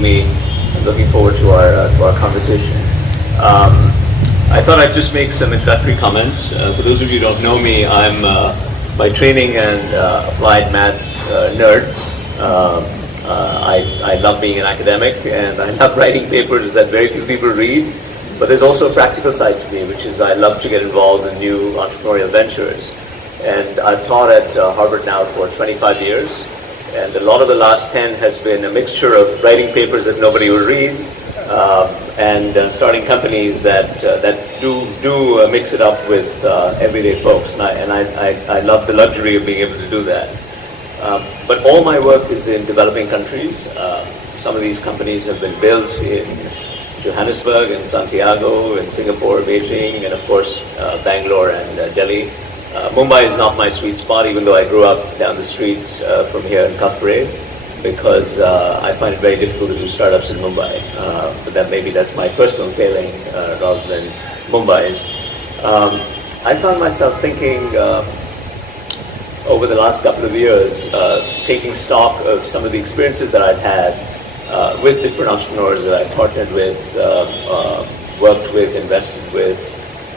me. I'm looking forward to our conversation. I thought I'd just make some introductory comments. For those of you who don't know me, I'm by training and applied math nerd. I love being an academic and I love writing papers that very few people read. But there's also a practical side to me, which is I love to get involved in new entrepreneurial ventures. And I've taught at Harvard now for 25 years. And a lot of the last 10 has been a mixture of writing papers that nobody will read and starting companies that do mix it up with everyday folks. And I love the luxury of being able to do that. But all my work is in developing countries. Some of these companies have been built in Johannesburg and Santiago and Singapore, Beijing, and of course Bangalore and Delhi. Mumbai is not my sweet spot, even though I grew up down the street from here in Cuthbert, because I find it very difficult to do startups in Mumbai. But that's my personal failing rather than Mumbai's. I found myself thinking over the last couple of years, taking stock of some of the experiences that I've had with different entrepreneurs that I've partnered with, worked with, invested with,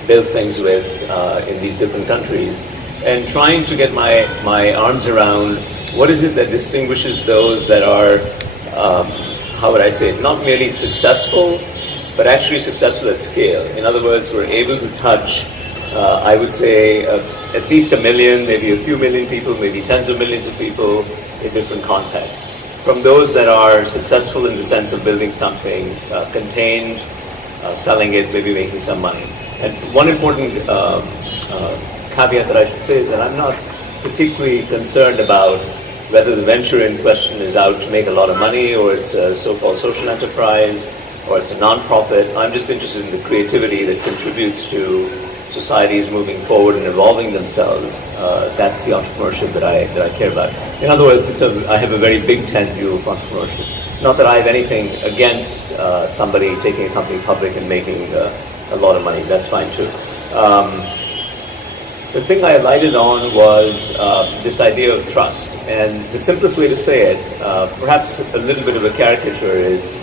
build things with in these different countries, and trying to get my arms around what is it that distinguishes those that are, how would I say it, not merely successful, but actually successful at scale. In other words, we're able to touch, I would say, at least 1 million, maybe a few million people, maybe tens of millions of people in different contexts. From those that are successful in the sense of building something, contained, selling it, maybe making some money. And one important caveat that I should say is that I'm not particularly concerned about whether the venture in question is out to make a lot of money, or it's a so-called social enterprise, or it's a non-profit. I'm just interested in the creativity that contributes to societies moving forward and evolving themselves. That's the entrepreneurship that I care about. In other words, I have a very big tent view of entrepreneurship. Not that I have anything against somebody taking a company public and making a lot of money. That's fine too. The thing I lighted on was this idea of trust. And the simplest way to say it, perhaps a little bit of a caricature, is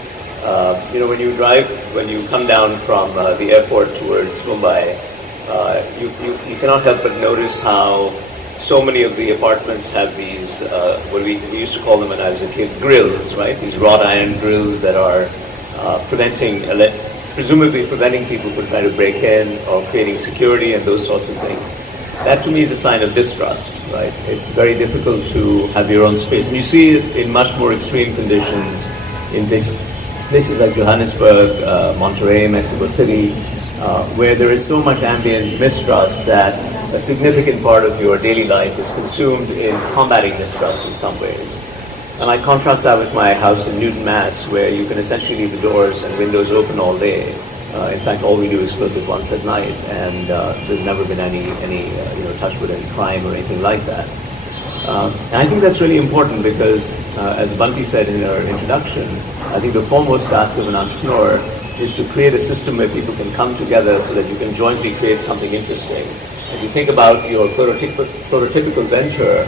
when you come down from the airport towards Mumbai, you cannot help but notice how so many of the apartments have these, what we used to call them when I was a kid, grills, right? These wrought iron grills that are presumably preventing people from trying to break in or creating security and those sorts of things. That to me is a sign of distrust, right? It's very difficult to have your own space. And you see it in much more extreme conditions in places like Johannesburg, Monterrey, Mexico City, where there is so much ambient mistrust that a significant part of your daily life is consumed in combating mistrust in some ways. And I contrast that with my house in Newton, Mass, where you can essentially leave the doors and windows open all day. In fact, all we do is close it once at night, and there's never been any touch with any crime or anything like that. And I think that's really important because, as Bunty said in her introduction, I think the foremost task of an entrepreneur is to create a system where people can come together so that you can jointly create something interesting. If you think about your prototypical venture,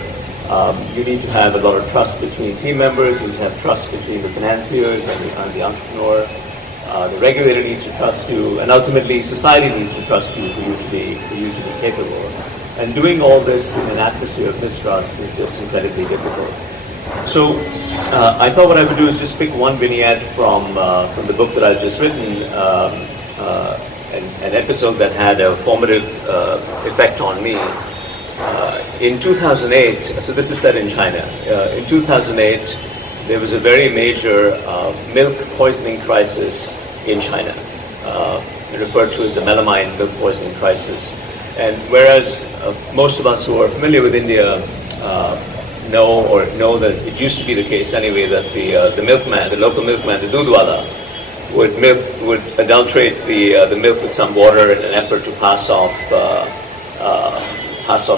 you need to have a lot of trust between team members, you need to have trust between the financiers and the entrepreneur. The regulator needs to trust you, and ultimately society needs to trust you for you to be capable. And doing all this in an atmosphere of mistrust is just incredibly difficult. So I thought what I would do is just pick one vignette from the book that I've just written, an episode that had a formative effect on me. In 2008, so this is set in China, in 2008 there was a very major milk poisoning crisis in China, referred to as the Lemann milk poisoning crisis. And whereas most of us who are familiar with India know that it used to be the case anyway, that the milkman, the local milkman, the dudwala, would adulterate the milk with some water in an effort to pass off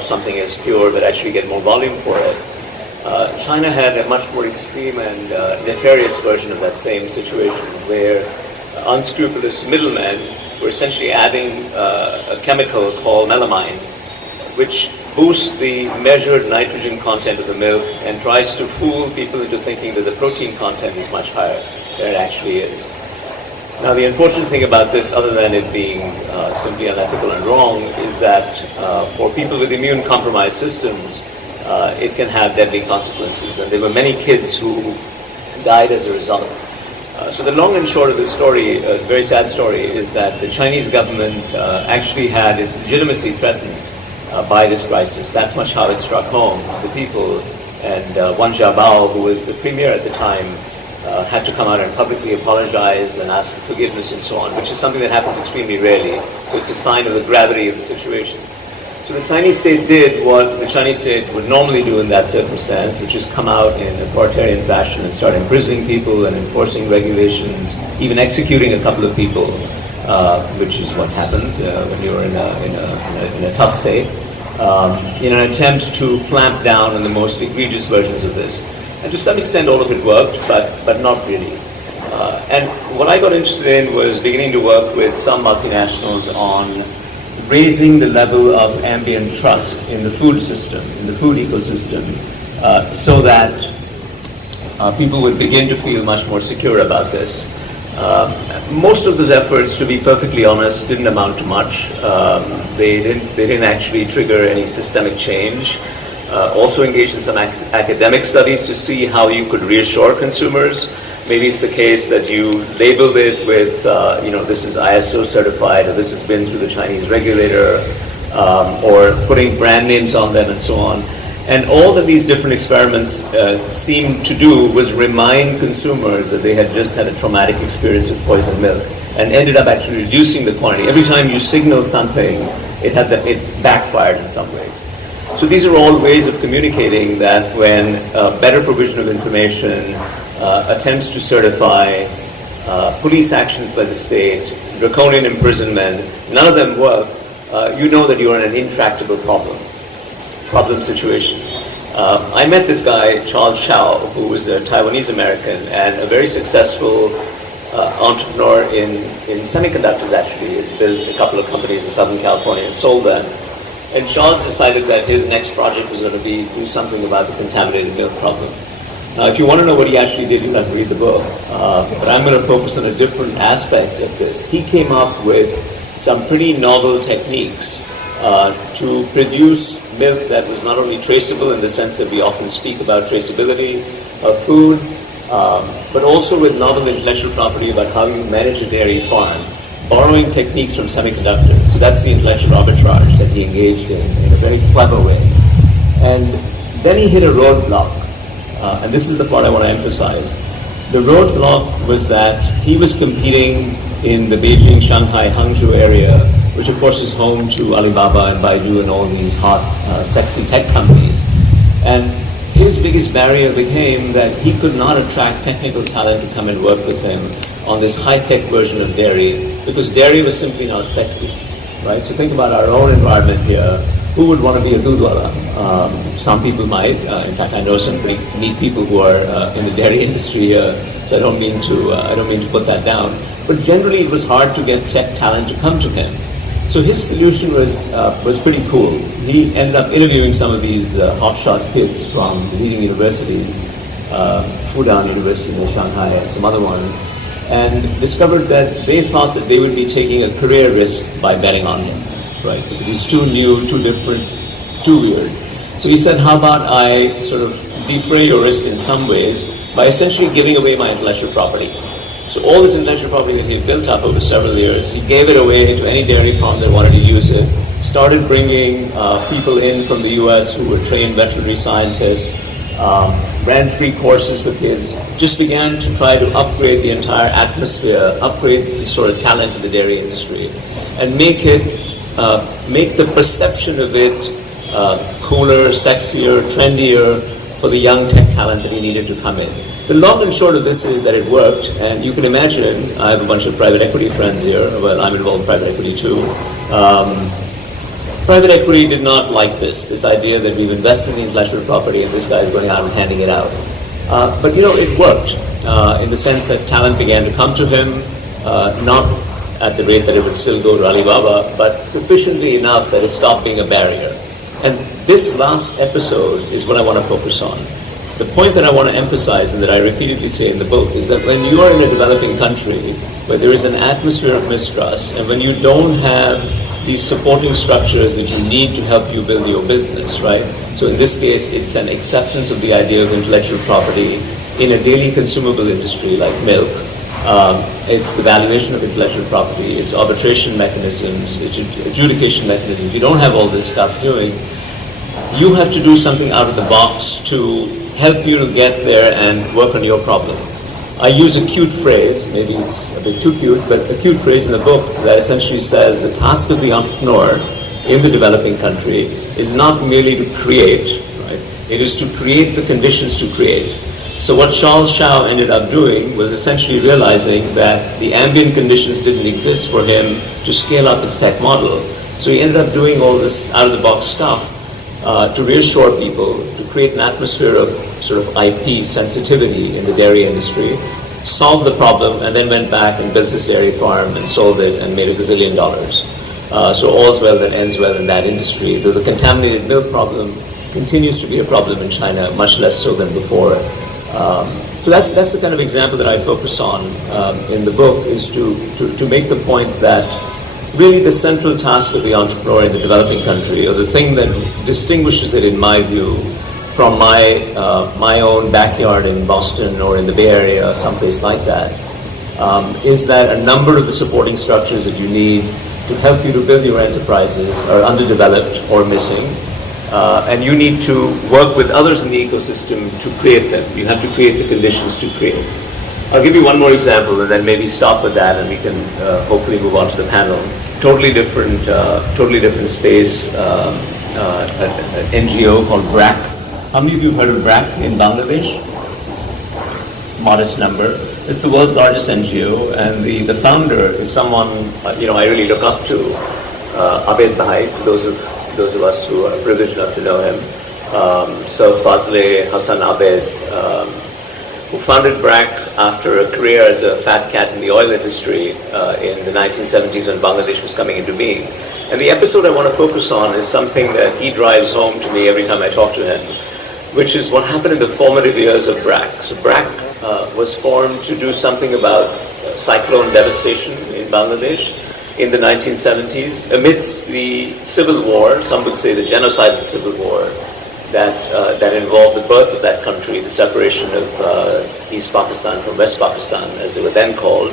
something as pure but actually get more volume for it. China had a much more extreme and nefarious version of that same situation, where unscrupulous middlemen were essentially adding a chemical called melamine, which boosts the measured nitrogen content of the milk and tries to fool people into thinking that the protein content is much higher. than it actually is. Now, the unfortunate thing about this, other than it being simply unethical and wrong, is that for people with immune-compromised systems, it can have deadly consequences. And there were many kids who died as a result. So the long and short of this story, a very sad story, is that the Chinese government actually had its legitimacy threatened by this crisis. That's much how it struck home to the people. And Wan Jiabao, who was the premier at the time, had to come out and publicly apologize and ask for forgiveness and so on, which is something that happens extremely rarely. So it's a sign of the gravity of the situation. So the Chinese state did what the Chinese state would normally do in that circumstance, which is come out in authoritarian fashion and start imprisoning people and enforcing regulations, even executing a couple of people, which is what happens when you're in a tough state, in an attempt to clamp down on the most egregious versions of this. And to some extent all of it worked, but not really. And what I got interested in was beginning to work with some multinationals on raising the level of ambient trust in the food system, in the food ecosystem, so that people would begin to feel much more secure about this. Most of those efforts, to be perfectly honest, didn't amount to much. They didn't actually trigger any systemic change. Also engaged in some academic studies to see how you could reassure consumers. Maybe it's the case that you labeled it with, this is ISO certified, or this has been through the Chinese regulator, or putting brand names on them and so on. And all that these different experiments seemed to do was remind consumers that they had just had a traumatic experience with poisoned milk, and ended up actually reducing the quantity. Every time you signaled something, it backfired in some ways. So these are all ways of communicating that when better provision of information, attempts to certify, police actions by the state, draconian imprisonment, none of them work, you know that you're in an intractable problem situation. I met this guy, Charles Shao, who was a Taiwanese American and a very successful entrepreneur in semiconductors, actually. He built a couple of companies in Southern California and sold them. And Charles decided that his next project was going to be do something about the contaminated milk problem. Now, if you want to know what he actually did, you'll have to read the book. But I'm going to focus on a different aspect of this. He came up with some pretty novel techniques to produce milk that was not only traceable in the sense that we often speak about traceability of food, but also with novel intellectual property about how you manage a dairy farm, borrowing techniques from semiconductors. So that's the intellectual arbitrage that he engaged in a very clever way. And then he hit a roadblock. And this is the part I want to emphasize. The roadblock was that he was competing in the Beijing, Shanghai, Hangzhou area, which of course is home to Alibaba and Baidu and all these hot, sexy tech companies. And his biggest barrier became that he could not attract technical talent to come and work with him on this high-tech version of dairy, because dairy was simply not sexy, right? So think about our own environment here. Who would want to be a dudwala? Some people might. In fact, I know some pretty neat people who are in the dairy industry. So I don't mean to put that down. But generally, it was hard to get tech talent to come to him. So his solution was pretty cool. He ended up interviewing some of these hotshot kids from leading universities, Fudan University in Shanghai and some other ones, and discovered that they thought that they would be taking a career risk by betting on him. Right, because he's too new, too different, too weird. So he said, how about I sort of defray your risk in some ways by essentially giving away my intellectual property. So all this intellectual property that he had built up over several years, he gave it away to any dairy farm that wanted to use it, started bringing people in from the US who were trained veterinary scientists, ran free courses for kids, just began to try to upgrade the entire atmosphere, upgrade the sort of talent of the dairy industry, and make the perception of it cooler, sexier, trendier for the young tech talent that he needed to come in. The long and short of this is that it worked, and you can imagine, I have a bunch of private equity friends here, well, I'm involved in private equity too. Private equity did not like this idea that we've invested in intellectual property and this guy is going out and handing it out. But it worked in the sense that talent began to come to him, not at the rate that it would still go to Alibaba, but sufficiently enough that it stopped being a barrier. And this last episode is what I want to focus on. The point that I want to emphasize and that I repeatedly say in the book is that when you are in a developing country where there is an atmosphere of mistrust and when you don't have these supporting structures that you need to help you build your business, right? So in this case, it's an acceptance of the idea of intellectual property in a daily consumable industry like milk. It's the valuation of intellectual property, it's arbitration mechanisms, it's adjudication mechanisms. You don't have all this stuff doing. You have to do something out of the box to help you to get there and work on your problem. I use a cute phrase, maybe it's a bit too cute, but a cute phrase in the book that essentially says the task of the entrepreneur in the developing country is not merely to create, right? It is to create the conditions to create. So what Charles Schwab ended up doing was essentially realizing that the ambient conditions didn't exist for him to scale up his tech model. So he ended up doing all this out-of-the-box stuff to reassure people, to create an atmosphere of sort of IP sensitivity in the dairy industry, solved the problem, and then went back and built his dairy farm and sold it and made $1 gazillion. So all's well that ends well in that industry. Though the contaminated milk problem continues to be a problem in China, much less so than before. So that's the kind of example that I focus on in the book, is to make the point that really the central task of the entrepreneur in the developing country, or the thing that distinguishes it in my view from my own backyard in Boston or in the Bay Area or someplace like that, is that a number of the supporting structures that you need to help you to build your enterprises are underdeveloped or missing. And you need to work with others in the ecosystem to create them. You have to create the conditions to create. I'll give you one more example and then maybe stop with that and we can hopefully move on to the panel. Totally different space, an NGO called BRAC. How many of you have heard of BRAC in Bangladesh? Modest number. It's the world's largest NGO, and the founder is someone I really look up to, Abed Bhai, those of us who are privileged enough to know him. So Fazle Hassan Abed, who founded BRAC after a career as a fat cat in the oil industry in the 1970s when Bangladesh was coming into being. And the episode I want to focus on is something that he drives home to me every time I talk to him, which is what happened in the formative years of BRAC. So BRAC was formed to do something about cyclone devastation in Bangladesh in the 1970s, amidst the civil war, some would say the genocidal civil war, that involved the birth of that country, the separation of East Pakistan from West Pakistan, as they were then called.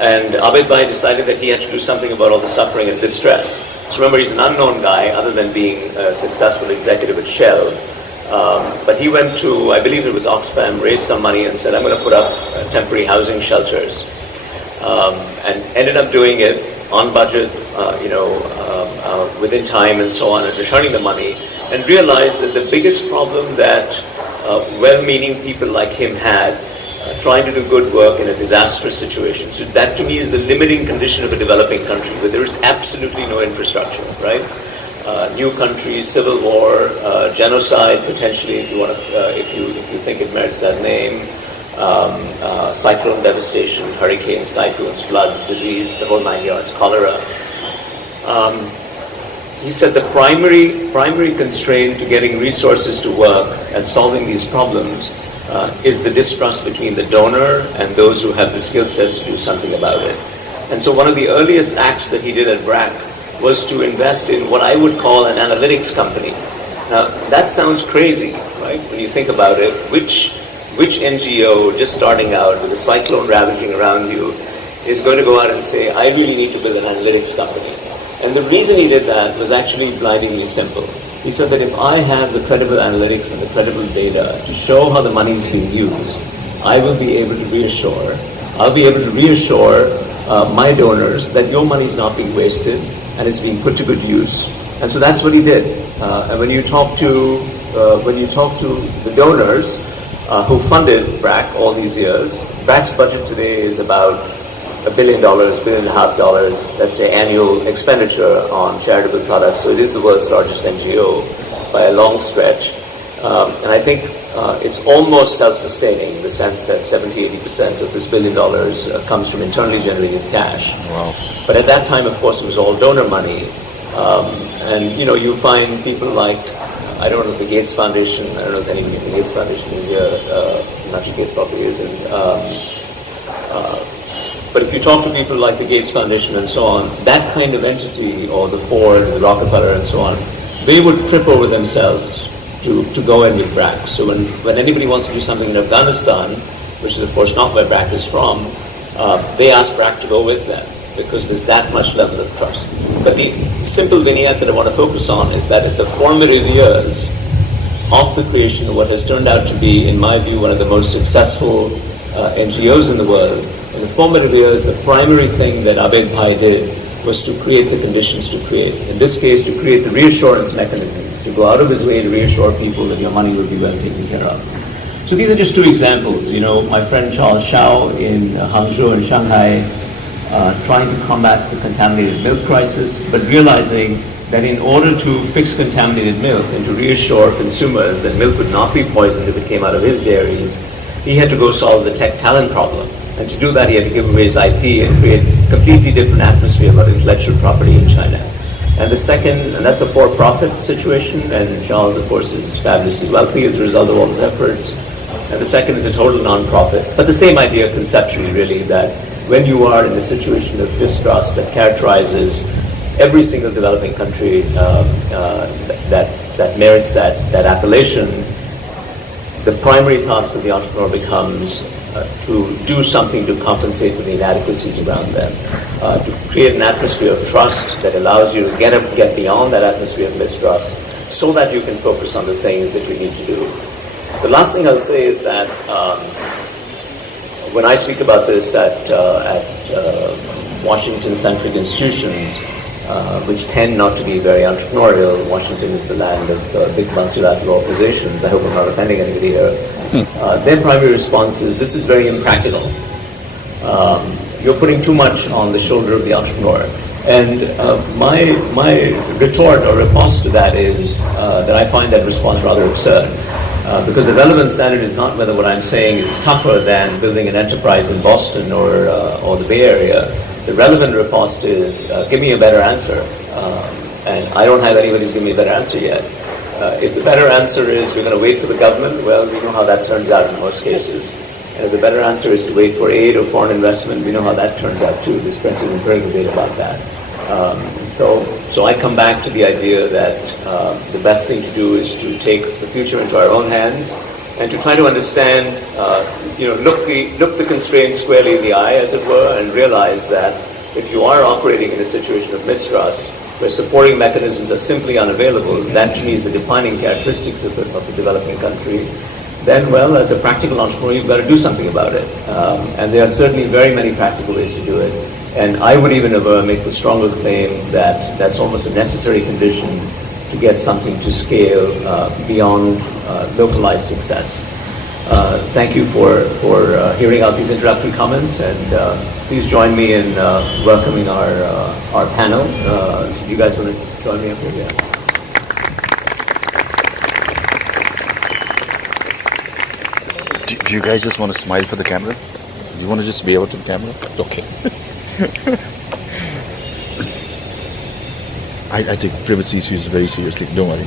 And Abed Bhai decided that he had to do something about all the suffering and distress. So remember, he's an unknown guy, other than being a successful executive at Shell. But he went to, I believe it was Oxfam, raised some money and said, I'm going to put up temporary housing shelters. And ended up doing it on budget, within time and so on, and returning the money, and realized that the biggest problem that well-meaning people like him had trying to do good work in a disastrous situation. So that to me is the limiting condition of a developing country, where there is absolutely no infrastructure, right? New countries, civil war, genocide potentially, if you want to, if you think it merits that name. Cyclone devastation, hurricanes, typhoons, floods, disease, the whole 9 yards, cholera. He said the primary constraint to getting resources to work and solving these problems is the distrust between the donor and those who have the skill sets to do something about it. And so one of the earliest acts that he did at BRAC was to invest in what I would call an analytics company. Now, that sounds crazy, right, when you think about it. Which NGO just starting out with a cyclone ravaging around you is going to go out and say, I really need to build an analytics company? And the reason he did that was actually blindingly simple. He said that if I have the credible analytics and the credible data to show how the money is being used, I will be able to reassure my donors that your money is not being wasted and it's being put to good use. And so that's what he did. And when you talk to the donors who funded BRAC all these years, BRAC's budget today is about $1 billion, $1.5 billion, let's say, annual expenditure on charitable products. So it is the world's largest NGO by a long stretch. And I think it's almost self-sustaining in the sense that 70-80% of this $1 billion comes from internally generated cash. Wow. But at that time, of course, it was all donor money. And you find people like I don't know if the Gates Foundation, I don't know if anybody from the Gates Foundation is here, Nachikeet probably isn't. But if you talk to people like the Gates Foundation and so on, that kind of entity, or the Ford, the Rockefeller and so on, they would trip over themselves to go in with BRAC. So when anybody wants to do something in Afghanistan, which is of course not where BRAC is from, they ask BRAC to go with them, because there's that much level of trust. But the simple vignette that I want to focus on is that at the formative years of the creation of what has turned out to be, in my view, one of the most successful NGOs in the world, in the formative years, the primary thing that Abed Bhai did was to create the conditions to create. In this case, to create the reassurance mechanisms, to go out of his way to reassure people that your money will be well taken care of. So these are just two examples. You know, my friend Charles Shao in Hangzhou and Shanghai, trying to combat the contaminated milk crisis, but realizing that in order to fix contaminated milk and to reassure consumers that milk would not be poisoned if it came out of his dairies, he had to go solve the tech talent problem. And to do that, he had to give away his IP and create a completely different atmosphere about intellectual property in China. And the second, and that's a for-profit situation, and Charles, of course, is fabulously wealthy as a result of all his efforts. And the second is a total non-profit. But the same idea conceptually, really, that when you are in a situation of distrust that characterizes every single developing country that merits that appellation, the primary task of the entrepreneur becomes to do something to compensate for the inadequacies around them, to create an atmosphere of trust that allows you to get beyond that atmosphere of mistrust so that you can focus on the things that you need to do. The last thing I'll say is that when I speak about this at Washington-centric institutions, which tend not to be very entrepreneurial, Washington is the land of big multilateral organizations. I hope I'm not offending anybody here. Their primary response is, this is very impractical. You're putting too much on the shoulder of the entrepreneur. And my retort or riposte to that is that I find that response rather absurd. Because the relevant standard is not whether what I'm saying is tougher than building an enterprise in Boston or the Bay Area. The relevant riposte is, give me a better answer. And I don't have anybody who's giving me a better answer yet. If the better answer is we're going to wait for the government, well, we know how that turns out in most cases. And if the better answer is to wait for aid or foreign investment, we know how that turns out too. There's plenty of empirical data about that. So I come back to the idea that the best thing to do is to take the future into our own hands and to try to understand, look the constraints squarely in the eye, as it were, and realize that if you are operating in a situation of mistrust, where supporting mechanisms are simply unavailable, that to me is the defining characteristics of the developing country, then, well, as a practical entrepreneur, you've got to do something about it. And there are certainly very many practical ways to do it. And I would even make the stronger claim that that's almost a necessary condition to get something to scale beyond localized success. Thank you for hearing out these introductory comments, and please join me in welcoming our panel. So you guys want to join me up here? Yeah. Do you guys just want to smile for the camera? Do you want to just be able to the camera? Okay. I take privacy issues very seriously. Don't worry.